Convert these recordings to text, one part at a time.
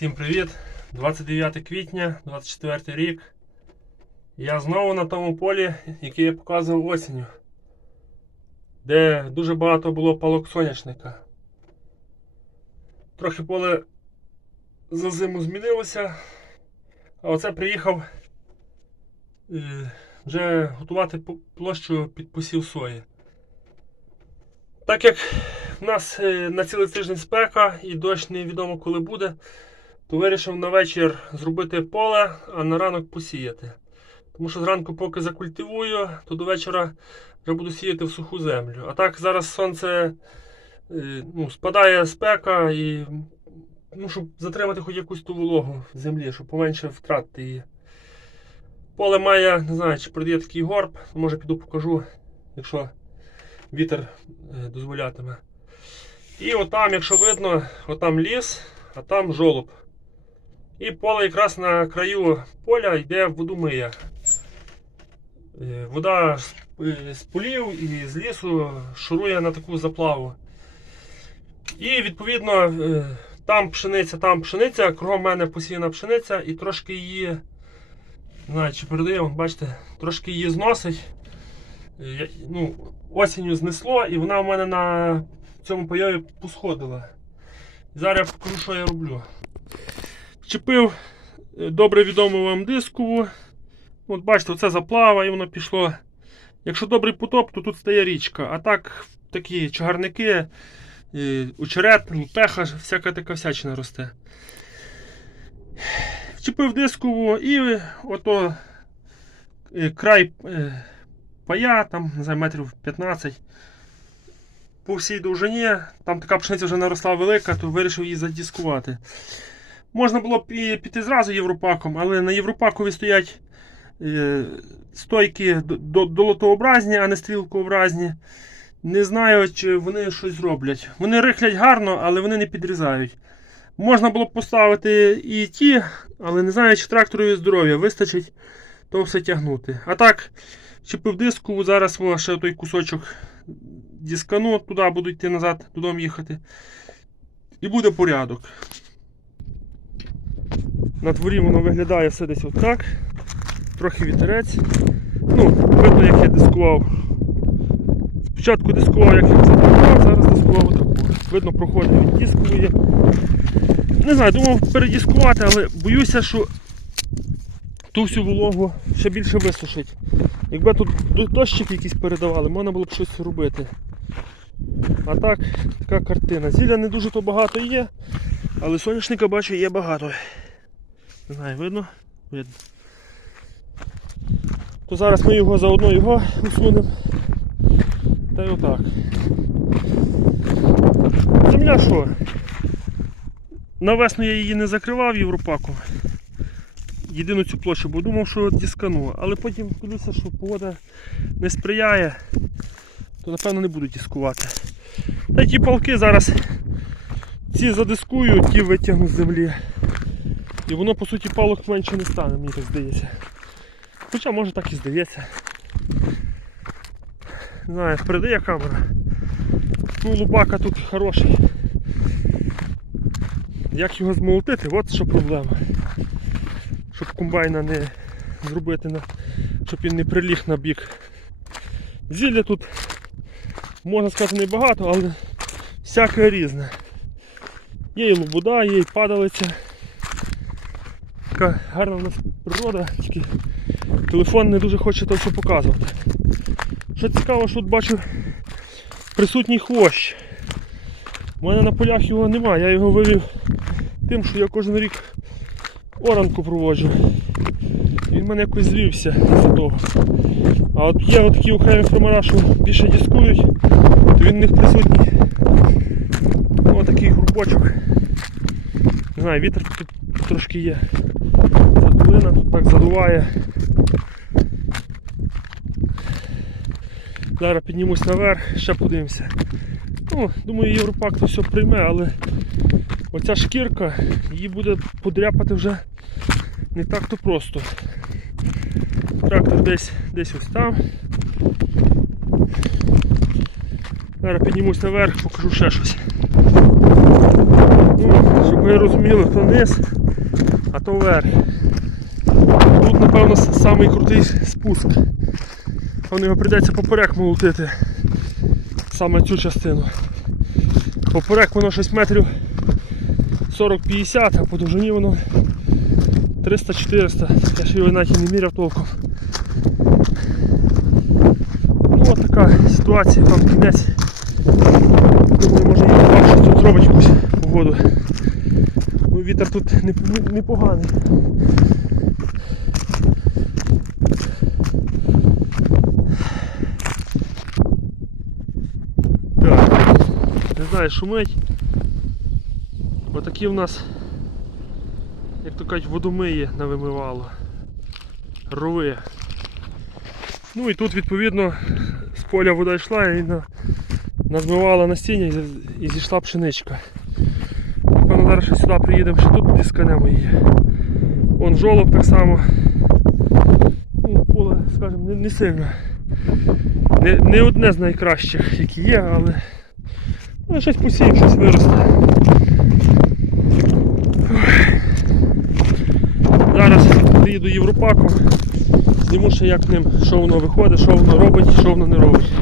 Всім привіт! 29 квітня, 24 рік. Я знову на тому полі, яке я показував осінню, де дуже багато було палок соняшника. Трохи поле за зиму змінилося, а оце приїхав е, вже готувати площу під посів сої. Так як в нас е, на цілий тиждень спека і дощ невідомо коли буде, то вирішив на вечір зробити поле, а на ранок посіяти. Тому що зранку, поки закультивую, то до вечора вже буду сіяти в суху землю. А так зараз сонце е, ну, спадає спека і ну, щоб затримати хоч якусь ту вологу в землі, щоб поменше втратити її. Поле має, не знаю, чи продає такий горб, може піду покажу, якщо вітер е, дозволятиме. І отам, якщо видно, отам ліс, а там жолоб. І поле якраз на краю поля йде в воду миє. Е, Вода з- е, полів і з лісу шурує на таку заплаву. І відповідно е, там пшениця, там пшениця, кругом мене посіяна пшениця і трошки її, не знаю, чи передає, бачите, трошки її зносить. Ну, осінню знесло, і вона в мене на цьому пайові посходила. Зараз я покажу, що я роблю. Чепив е, добре відому вам дискову. От бачите, оце заплава і воно пішло. Якщо добрий потоп, то тут стає річка. А так такі чагарники, е, очерет, лупеха, всяка така всячина росте. Вчепив дискову і ото е, край пая, там, знаю, метрів 15. По всій довжині, там така пшениця вже наросла велика, то вирішив її задіскувати. Можна було б і піти зразу європаком, але на європакові стоять е, стойки до- до- долотообразні, а не стрілкообразні. Не знаю, чи вони щось зроблять. Вони рихлять гарно, але вони не підрізають. Можна було б поставити і ті, але не знаю, чи тракторові здоров'я вистачить то все тягнути. А так, чепив диску, зараз ще той кусочок діскану, туди буду йти назад, додому їхати. І буде порядок. На дворі воно виглядає все десь отак. Трохи вітерець. Ну, видно, як я дискував. Спочатку дискував, як я задискував, зараз дискував отаку. Видно, проходить від дискової. Не знаю, думав передіскувати, але боюся, що ту всю вологу ще більше висушить. Якби тут дощик якийсь передавали, можна було б щось робити. А так, така картина. Зілля не дуже то багато є, але соняшника бачу є багато. Не знаю, видно? Видно. То зараз ми його заодно його усунемо. Та й отак. Земля що? На весну я її не закривав європаком. Єдину цю площу, бо думав, що діскану. Але потім дивлюся, що погода не сприяє, то напевно не буду дискувати. Та й ті палки зараз ці задискую, ті витягну з землі. І воно по суті палок менше не стане, мені так здається. Хоча може так і здається. Не знаю, передає камера. Ну, лубака тут хороший. Як його змолотити, от що проблема. Щоб комбайна не зробити, на... щоб він не приліг на бік. Зілля тут, можна сказати, небагато, але всяке різне. Є і лобода, є і падалиця. Така гарна в нас природа, тільки телефон не дуже хоче то все показувати. Що цікаво, що тут бачу присутній хвощ. У мене на полях його немає, я його вивів тим, що я кожен рік оранку проводжу. Він в мене якось звівся за того. А от є от такі окремі фермера, що більше дискують, то він в них присутній. Ну, Отакий грубочок. Не знаю, вітер тут трошки є. Тут так задуває. Зараз піднімусь наверх, ще подивимося. Ну, думаю, Європак то все прийме, але оця шкірка її буде подряпати вже не так то просто. Трактор десь десь ось там. Зараз піднімусь наверх, покажу ще щось. Ну, щоб ви розуміли, то низ, а то верх. Напевно, самий крутий спуск. Вам його прийдеться поперек молотити. Саме цю частину. Поперек воно 6 метрів 40-50, а по довжині воно 300-400. Я ще його навіть не міряв толком. Ну от така ситуація, вам кінець. Думаю, може і щось тут зробить якусь погоду. Ну, вітер тут непоганий. Не, непоганий. так, знаю, шумить. Отакі в нас, як то кажуть, водомиї навимивало. Рови. Ну і тут відповідно з поля вода йшла і на, назмивала на стіні і, зійшла пшеничка. Напевно, зараз ще сюди приїдемо, ще тут дисканемо її. Вон жолоб так само. Ну, поле, скажімо, не, не сильно. Не, не одне з найкращих, які є, але ну, щось посіємо, щось виросте. Зараз приїду Європаком, зніму ще як ним, що воно виходить, що воно робить, що воно не робить.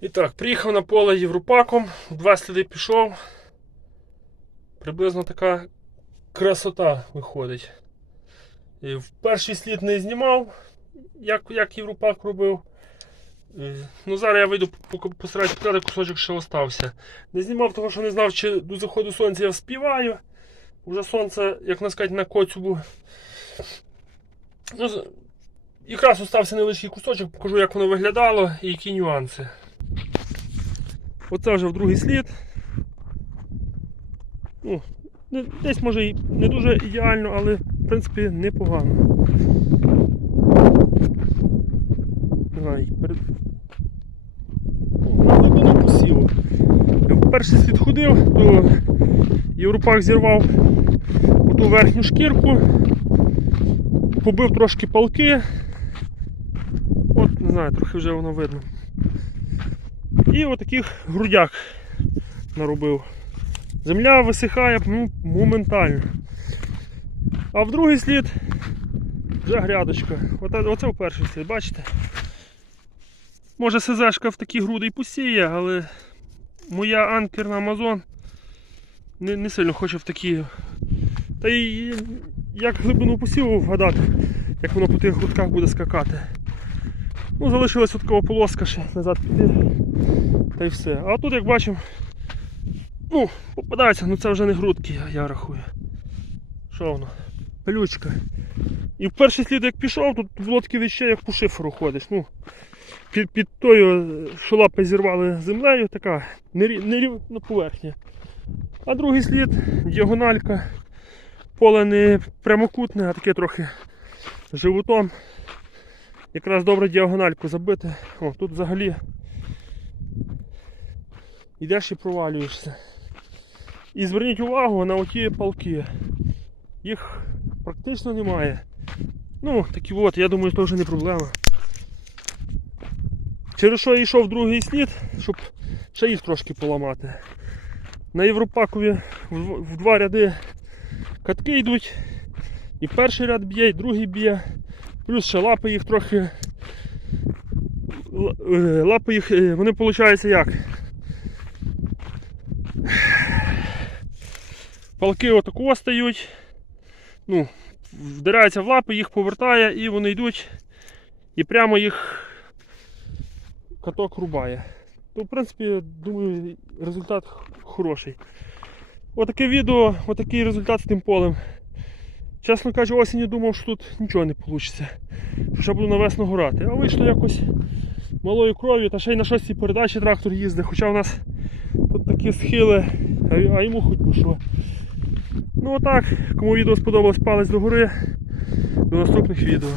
І так, приїхав на поле Європаком, два сліди пішов. Приблизно така красота виходить. І в перший слід не знімав, як, як Європак робив. Ну, зараз я вийду постараюсь показати кусочок, що остався. Не знімав того, що не знав, чи до заходу сонця я вспіваю. Уже сонце, як на сказати, на коцюбу. Ну, якраз остався невеличкий кусочок, покажу, як воно виглядало і які нюанси. Оце вже в другий слід. Ну, десь може і не дуже ідеально, але в принципі непогано. Не знаю, перед... Ну, на глибину посіву. Я в перший слід ходив, то Європак зірвав оту верхню шкірку, побив трошки палки. От, не знаю, трохи вже воно видно. І отаких грудяк наробив. Земля висихає ну, моментально. А в другий слід вже грядочка. Оце в перший слід, бачите? Може СЗшка в такі груди і посіє, але моя анкер на Амазон не, не сильно хоче в такі. Та й як глибину посіву вгадати, як воно по тих грудках буде скакати. Ну, залишилась от такого полоска ще назад піти. Та й все. А тут, як бачимо, ну, попадається, ну це вже не грудки, я, рахую. Що воно? Пилючка. І в перший слід як пішов, тут було таке відчуття, як по шиферу ходиш. Ну, під, під тою, що лапи зірвали землею, така нерів- нерівна поверхня. А другий слід, діагональка. Поле не прямокутне, а таке трохи животом. Якраз добре діагональку забити. О, тут взагалі йдеш і провалюєшся. І зверніть увагу на оті палки. Їх практично немає. Ну, такі от, я думаю, це вже не проблема. Через що я йшов другий слід, щоб ще їх трошки поламати. На Європакові в два ряди катки йдуть. І перший ряд б'є, і другий б'є. Плюс ще лапи їх трохи. е, Лапи їх, е, вони виходить як? Палки отако стають. Ну, вдираються в лапи, їх повертає і вони йдуть і прямо їх каток рубає. То, в принципі, думаю, результат хороший. Отаке відео, отакий результат з тим полем. Чесно кажучи, осінню думав, що тут нічого не вийде. Що ще буду на весну горати. А вийшло якось малою кров'ю, та ще й на шостій передачі трактор їздить. Хоча у нас тут такі схили, а йому хоч що. Ну отак, кому відео сподобалось, палець догори. До наступних відео.